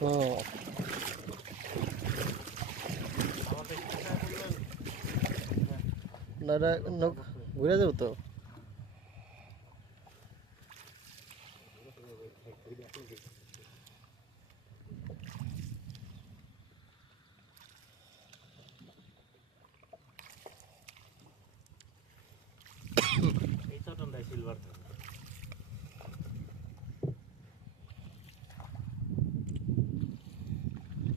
ও না ঘুরে যাবো তো।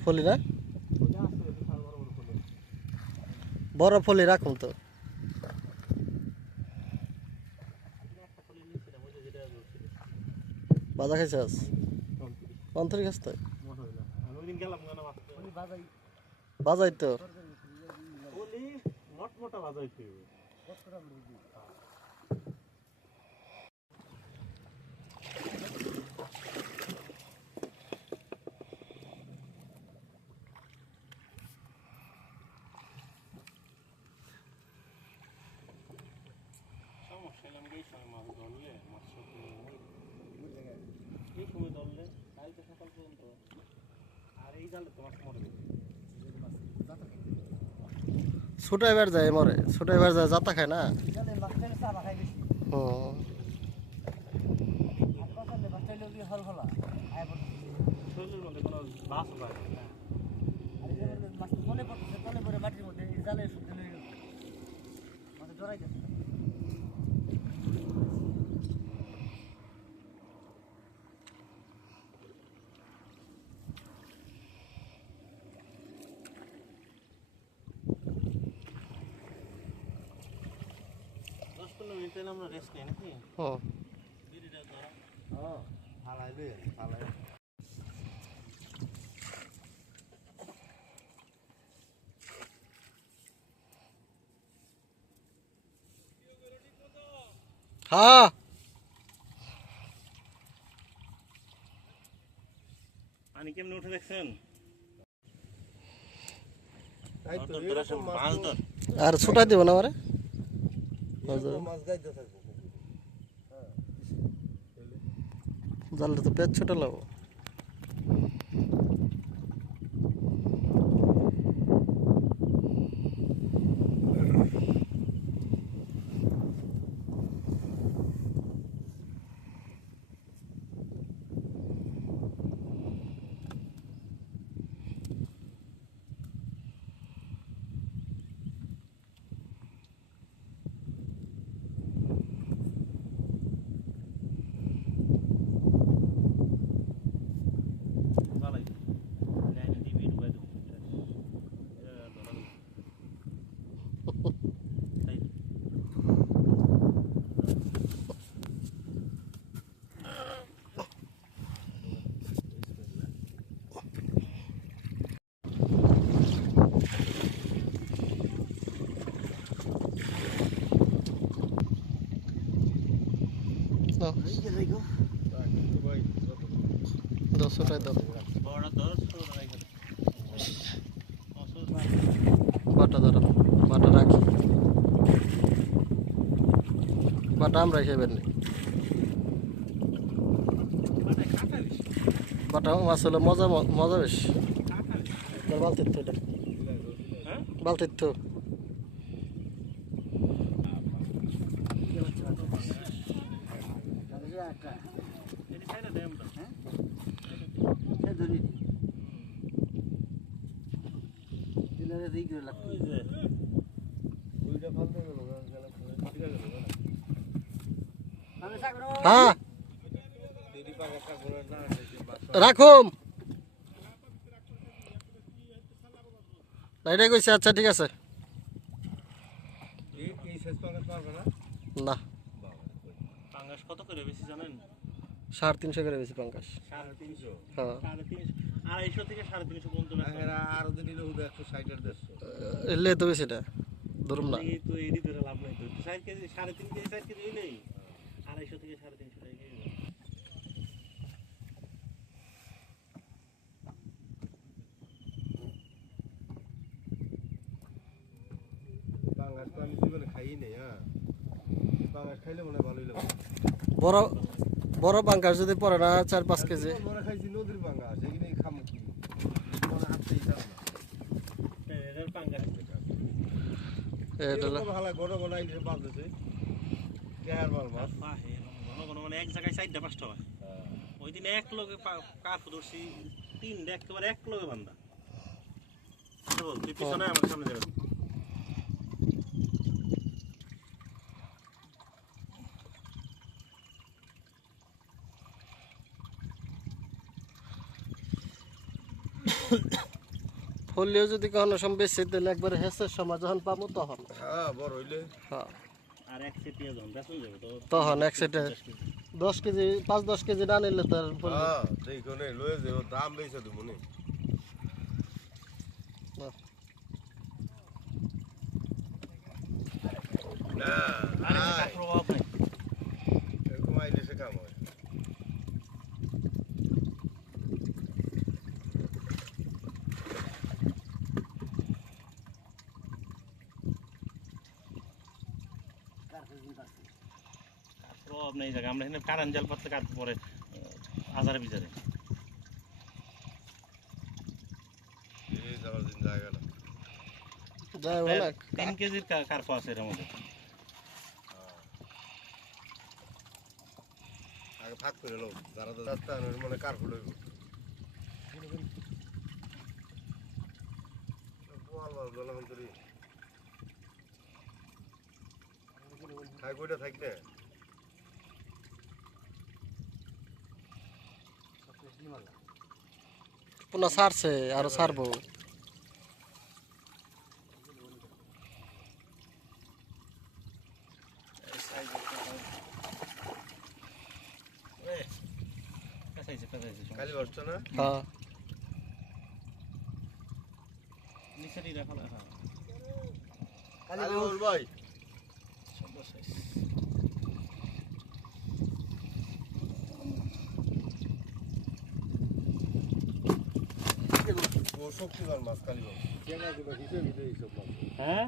ফলি না বড় ফলি রাখুন তো। বাজা খাইছাস অন্তরি খাস তো বাজাই তো ছোট এবার যায় মরে, ছোট এবার যায় যাতা খায় না। হুম আমরা রেস্ট নেই নাকি? হ্যাঁ পানি কেমনে উঠে দেখছেন? আর ছোটাই দেবো না আমারে জানলে তো পেট ছোট লাগবো। দশটাই দাও বাটা ধরো বাটা রাখি বাটা আমরা খেবেন বাটা মাছ হলে মজা মজা বেশি। বালতির তো এটা বালতির তো হ্যাঁ রাখুম এটাই কইছে। আচ্ছা ঠিক আছে না পাঙ্গাস কত করে বেশি জানেন? 350 করে বেশি পাঙ্কাশ। 350? হ্যাঁ 250 থেকে 350 পর্যন্ত আরো দিন 160 এলে তো বেশি এটা ধরুম না। তো এডি ধরে লাভ নাই তো 4 কেজি 3.5 কেজি 4 কেজি হইলেই 250 থেকে 350 টাকা কেজি। পাঙ্গাস তো আমি জীবনে খাই নাই। হ্যাঁ পাঙ্গাস খাইলে মনে হয় ভালোই লাগে। বড় বড় পাঙ্কাশ যদি পড়ে না 4-5 কেজি মনে খাইছি নদীর পাঙ্গাস এখানে খাম এটা হলো ভালো ঘন ঘন আইলে বাঁধতেছে কেহার মাল মাছ ঘন ঘন মানে এক জায়গায় 4টা 5টা হয় ওই দিন এক লগে কার্প ধরছি 3টা একেবারে এক লগে বান্ধা বল তুই পিছনে আমার সামনে যাবে ফলিও যদি কখনো সম বেশি তাহলে একবার হেসের সময় যখন পাবো তখন হ্যাঁ বড় হইলে হ্যাঁ আর এক সেটিয়া যখন বেচন যাবে তো তখন এক সেটে 10 কেজি 5-10 কেজি না নিলে তার হ্যাঁ দেখনে লয়ে যে দাম বেশি তো মনে না আর প্রভাব নাই এরকম আইলে সে কাম হয় প্রভাব নেই জায়গা আমরা এখানে কারণ জাল পাতলে কার পরে হাজারে বিচারে এই যাওয়ার দিন জায়গা না যাই অনেক 3 কেজির কার্প আছে এর মধ্যে আগে ভাগ করে লো যারা তো যাচ্ছে মানে কার ফুল হইব বল বল জলখন তুই খাই কইটা থাকতে পুনঃ ছাড়ছে আরো ছাড়বো খালি বসছো না হ্যাঁ নিচেরই রাখা হ্যাঁ খালি বল ভাই সুন্দর সাইজ ও শক্তিমান মাছ খালি বল জায়গা গুলো হিসেবে দিতে এইসব মাছ হ্যাঁ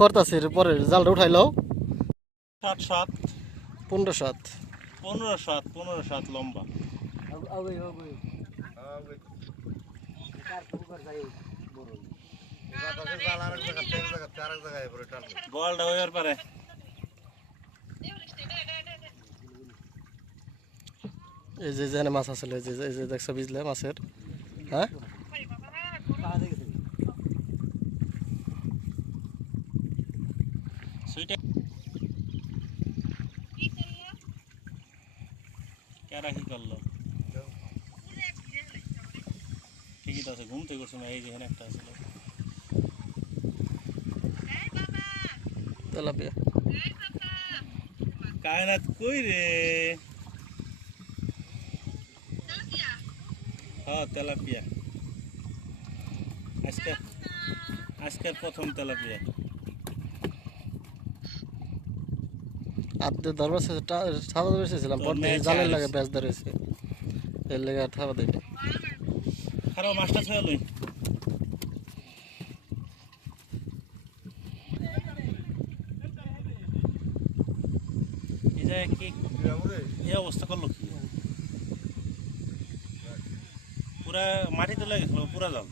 করতাছি পরে জালটা উঠাইলাও 7 15-7 15 লম্বা বলটা ওই পারে এই যে যেখানে মাছ আছে এই যে দেখছো বুঝলে মাছের হ্যাঁ সুইটে কেডা কি করলো ঠিকই তো আছে ঘুমতে করছি না এই যেখানে একটা ছিল তেলাপিয়া কায়নাত কই রে হ্যাঁ তেলাপিয়া আজকের প্রথম তেলাপিয়া আদে ধরবার ছাপা ধরেছিলাম পরে জালের লাগে ব্যাস ধরেছে এর লেগে আর ছাপা দিই খারাপ মাছটা ছুঁয়ে লই এই জায়গায় কি এই অবস্থা করলো কি পুরা মাটি তুলে গেছিল পুরা জল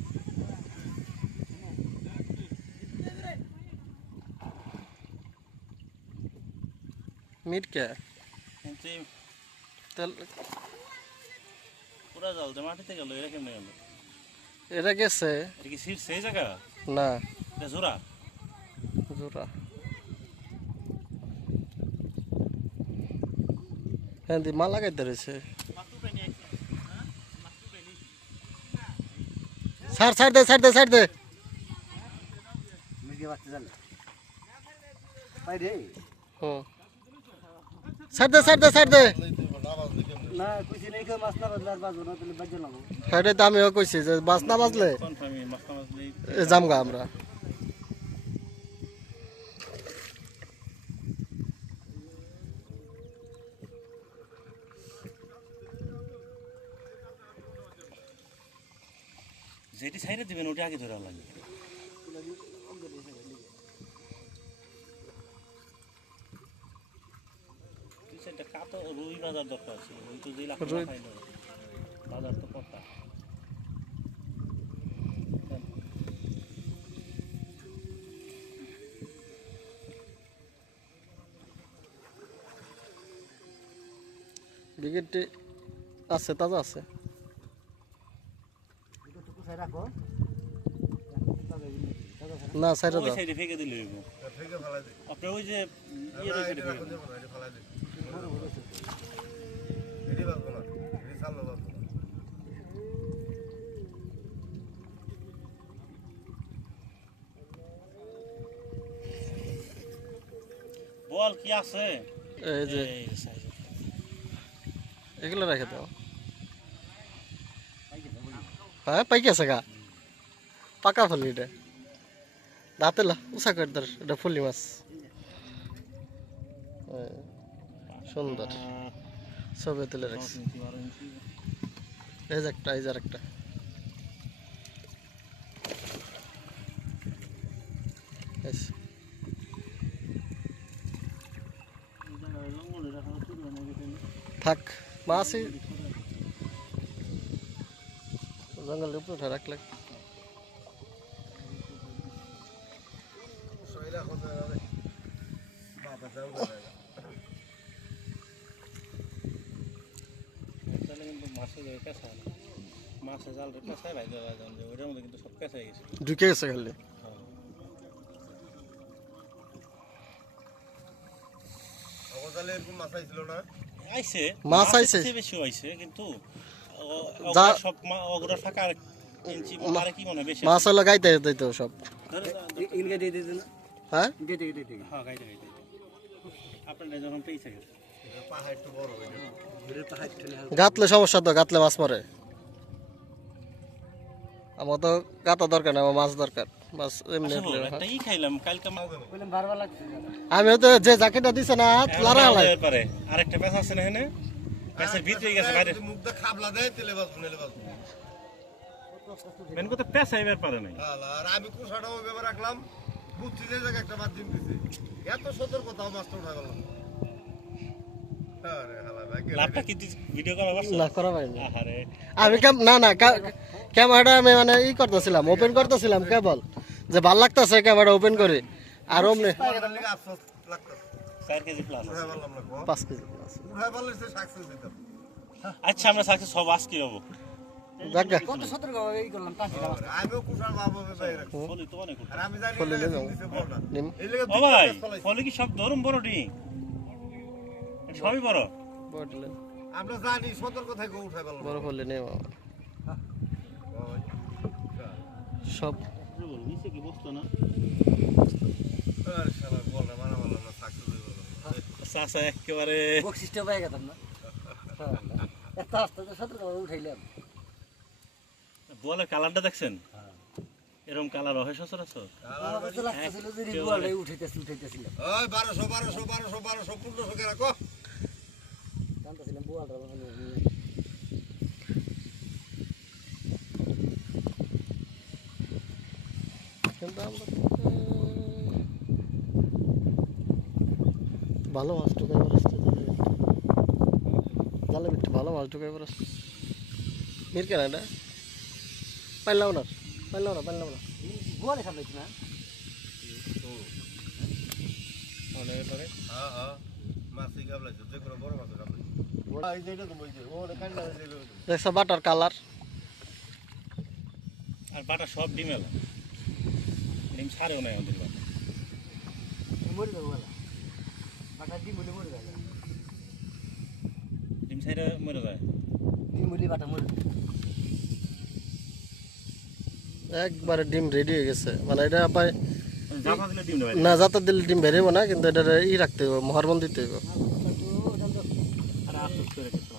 মিটকে কিন্তু তেল পুরা জল যে মাটিতে গেল এরা কেমনে গেল এটা গেছে এটা কি সিট সেই জায়গা না এটা জোড়া জোড়া হ্যাঁ দি মাল লাগাই ধরেছে ছাড় দে হুম ছাড় দে না কইছি নাই কই মাছ না বাজলে আর বাজবো না তাহলে বাজে লাগাবো সেটাই তো আমিও কইছি যে বাস না বাজলে কনফার্মই মাছ না মাছলেই জামগা আমরা যেটি সাইডে দিবেন ওটা আগে ধরা লাগে সেটা কাতো রুই বাজার দরকার আছে ওই তো যে লাখ রুই বাজার তো কথা বিকেটটি আছে, তাজা আছে। এটা তো কোথায় রাখো না সাইডে ওই দাও। সাইডে ফেকে দিলে হইব। থেকে ফেলাই দিই আপনি ওই যে না ইয়ের সাইডে এটা রাখুন ফেকে যাবো না এটা ফেলাই দিই এটি বাজবো না এটি সামনে বাজবো না বল কি আছে? এই যে এই size এর। এগুলো রেখে দাও। হ্যাঁ পাইকে আছে গা, পাকা ফলি এটা, দাঁতে উষা করে ধর, এটা ফুলি মাছ। হ্যাঁ, সুন্দর ছবি তুলে রাখছি। 10 ইঞ্চি 12 ইঞ্চি। এই যে একটা, এই যে আরেকটা। এই যে, জঙ্গলে রাখা ছোট না গেছে। থাক মাছই জঙ্গলের উপরে উঠে রাখলে। সইরা কথা হবে বাবা যাও না তাহলে কিন্তু মাছের জায়গায় পেঁচা হয় না। মাছের জালটা পেঁচায় ভাই দেওয়া যায় যে ওইটার মধ্যে কিন্তু সব পেঁচাই গেছে। ঢুকে গেছে খালি। অগজালে এরকম মাছ আইছিল না আইছে মাছ আইছে। বেশি আইছে কিন্তু যা- সব ওগুলা ফাঁকা আর ইঞ্চি মারে কি মনে হয় বেশি। মাছ হলো গাইতে দিতে সব। ইনকে দিয়ে দিতে না হ্যাঁ দিতে দিতে হ্যাঁ গাইতে গাইতে আপনারা যখন পেয়েছে গেছে পাহাড় একটু বড় হয়ে গেল ঘুরে পাহাড় ঠেলে গাতলে সমস্যা তো, গাতলে মাছ মরে। আমার তো গাতা দরকার না, আমার মাছ দরকার। মাছ এমনি আসলে একটা ই খাইলাম কালকে বললাম বারবার লাগছে আমিও তো যে জ্যাকেটটা দিছে না লারা হালাই। পারে আরেকটা পেঁচা আছে না এখানে পেঁচার ভিতরে গেছে বাইরে মুখটা খাবলা দেয় তেলে বাজবো নেলে বাজবো মেন কথা পেঁচা এবার পারে নাই। আর আমি কুসাটাও ব্যাপার রাখলাম বুঝছি যে জায়গায় একটা মাছ ডিম দিছে এত সতর্কতাও মাছটা উঠা গেল আরে হালা ভাই লাভটা কি ভিডিও করা পারছো? না করা পারিনি আরে আমি। না না ক্যামেরাটা আমি মানে ই করতেছিলাম, ওপেন করতেছিলাম কেবল, যে ভাল লাগতেছে ক্যামেরা ওপেন করে। আর অমনি আফসোস লাগতো 4 কেজি প্লাস উঠাই পারলাম না 5 কেজি মাছ। উঠাই পারলে সে সাকসেস দিতাম আচ্ছা আমরা সাকসেস সব আজকে হবো। যাক কত সতর্কভাবে এই করলাম টানছিলাম আমিও কুসার বাবা ভাই রাখছি ফলি তো অনেক আর আমি জানি ফলে না নিয়ে যাও। দিছে বড়টা নিম এই লেগে ও ভাই ফলি কি সব ধরুন বড় ডি সবই বড়। বটলে আমরা জানি সতর্ক থেকে উঠাই পারলাম বড় ফলে নেই মামা। সব নিচে কি বসতো না আরে শালা বলটা মারা বললাম না সাকসেস হয়ে গেল চাচা একেবারে বকশিসটা পাই গেতাম না এত আস্তে সতর্কভাবে উঠাইলাম বলের কালারটা দেখছেন এরকম কালার হয় সচরাচর। আমার কাছে লাগতেছিল যে রিগুয়ালাই উঠাইতেছিলাম ওই 1200 1500 কে রাখো টানতেছিলাম বুয়ালটা কিন্তু আমরা ভালো মাছ ঢুকাই আসতে জালে বিট্টু ভালো মাছ ঢুকাই আসতে মির কেন এটা পাইলাম না বুয়ালে সামলাইছি না হ্যাঁ হ্যাঁ মাছই গাবলাইছে যে কোনো বড় মাছ গাবলাইছে এই যেটা তো বইছে ওরে কান্না হইছে দেখছো বাটার কালার। আর বাটা সব ডিমেল ডিম ছাড়েও নাই আমাদের বাটা। মরে যাবো বলা বাটা ডিম বলে মরে যাবে ডিম ছাড়ে মরে যায়। ডিম বলে বাটা মরে একবারে ডিম রেডি হয়ে গেছে, মানে এটা পাই জাপা দিলে ডিম দেয় না, যাতে দিলে ডিম বেরোবো না, কিন্তু এটা ই রাখতে হবে, মহরবন দিতে হবে। আর আফসোস করে কিছু